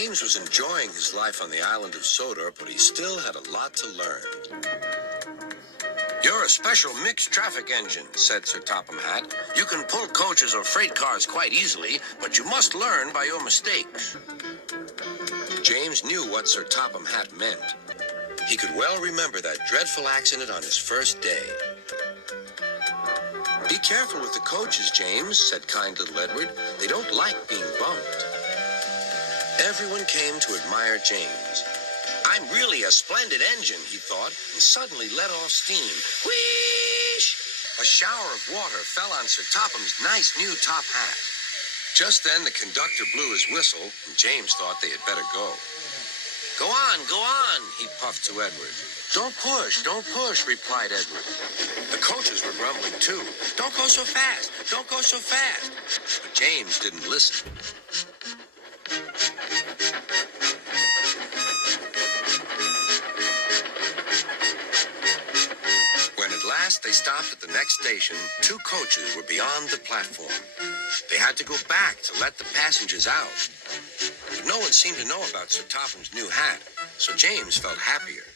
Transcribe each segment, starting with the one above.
James was enjoying his life on the island of Sodor, but he still had a lot to learn. "You're a special mixed traffic engine," said Sir Topham Hatt. "You can pull coaches or freight cars quite easily, but you must learn by your mistakes." James knew what Sir Topham Hatt meant. He could well remember that dreadful accident on his first day. "Be careful with the coaches, James," said kind little Edward. "They don't like being bumped." Everyone came to admire James. "I'm really a splendid engine," he thought, and suddenly let off steam. Whoosh! A shower of water fell on Sir Topham's nice new top hat. Just then the conductor blew his whistle, and James thought they had better go. Go on, he puffed to Edward. Don't push, replied Edward. The coaches were grumbling too. Don't go so fast. But James didn't listen. When at last they stopped at the next station, 2 coaches were beyond the platform. They had to go back to let the passengers out. But no one seemed to know about Sir Topham's new hat, so James felt happier.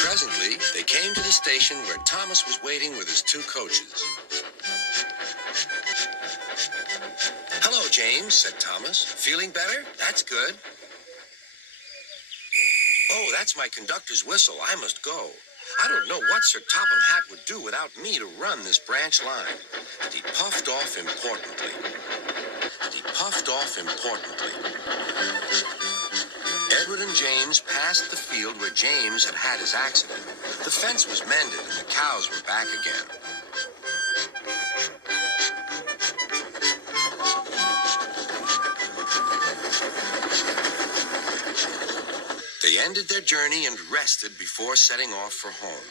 Presently, they came to the station where Thomas was waiting with his 2 coaches. "Hello, James," said Thomas. "Feeling better? That's good." "Oh, that's my conductor's whistle. I must go. I don't know what Sir Topham Hatt would do without me to run this branch line." And he puffed off importantly. Edward and James passed the field where James had had his accident. The fence was mended and the cows were back again. They ended their journey and rested before setting off for home.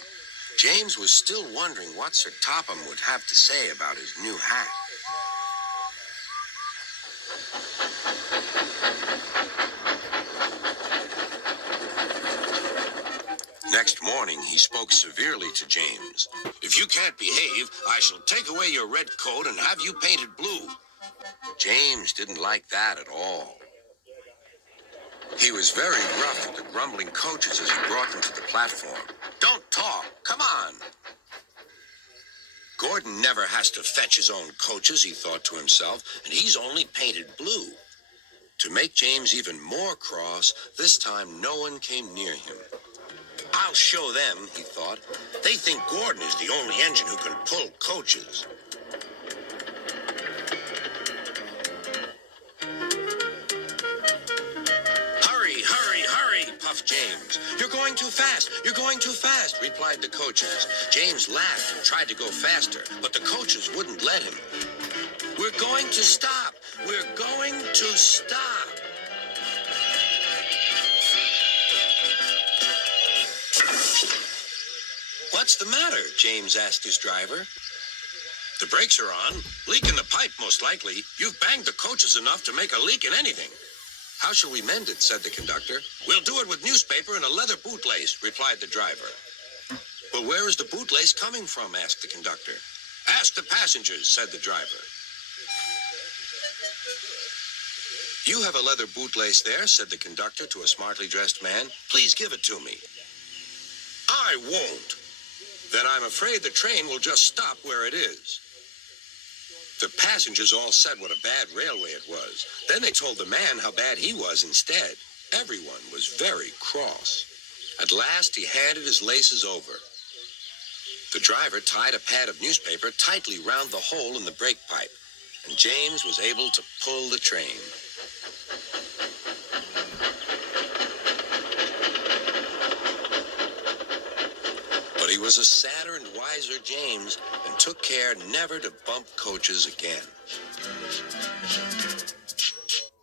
James was still wondering what Sir Topham would have to say about his new hat. Next morning, he spoke severely to James. "If you can't behave, I shall take away your red coat and have you painted blue." James didn't like that at all. He was very rough with the grumbling coaches as he brought them to the platform. "Don't talk. Come on." "Gordon never has to fetch his own coaches," he thought to himself, "and he's only painted blue." To make James even more cross, this time no one came near him. "I'll show them," he thought. "They think Gordon is the only engine who can pull coaches." Hurry, puffed James. You're going too fast, replied the coaches. James laughed and tried to go faster, but the coaches wouldn't let him. We're going to stop. "What's the matter?" James asked his driver. "The brakes are on. Leak in the pipe, most likely. You've banged the coaches enough to make a leak in anything." "How shall we mend it?" said the conductor. "We'll do it with newspaper and a leather bootlace," replied the driver. "But where is the bootlace coming from?" asked the conductor. "Ask the passengers," said the driver. "You have a leather bootlace there," said the conductor to a smartly dressed man. "Please give it to me." "I won't." "Then I'm afraid the train will just stop where it is." The passengers all said what a bad railway it was. Then they told the man how bad he was instead. Everyone was very cross. At last he handed his laces over. The driver tied a pad of newspaper tightly round the hole in the brake pipe, and James was able to pull the train. But he was a sadder and wiser James and took care never to bump coaches again.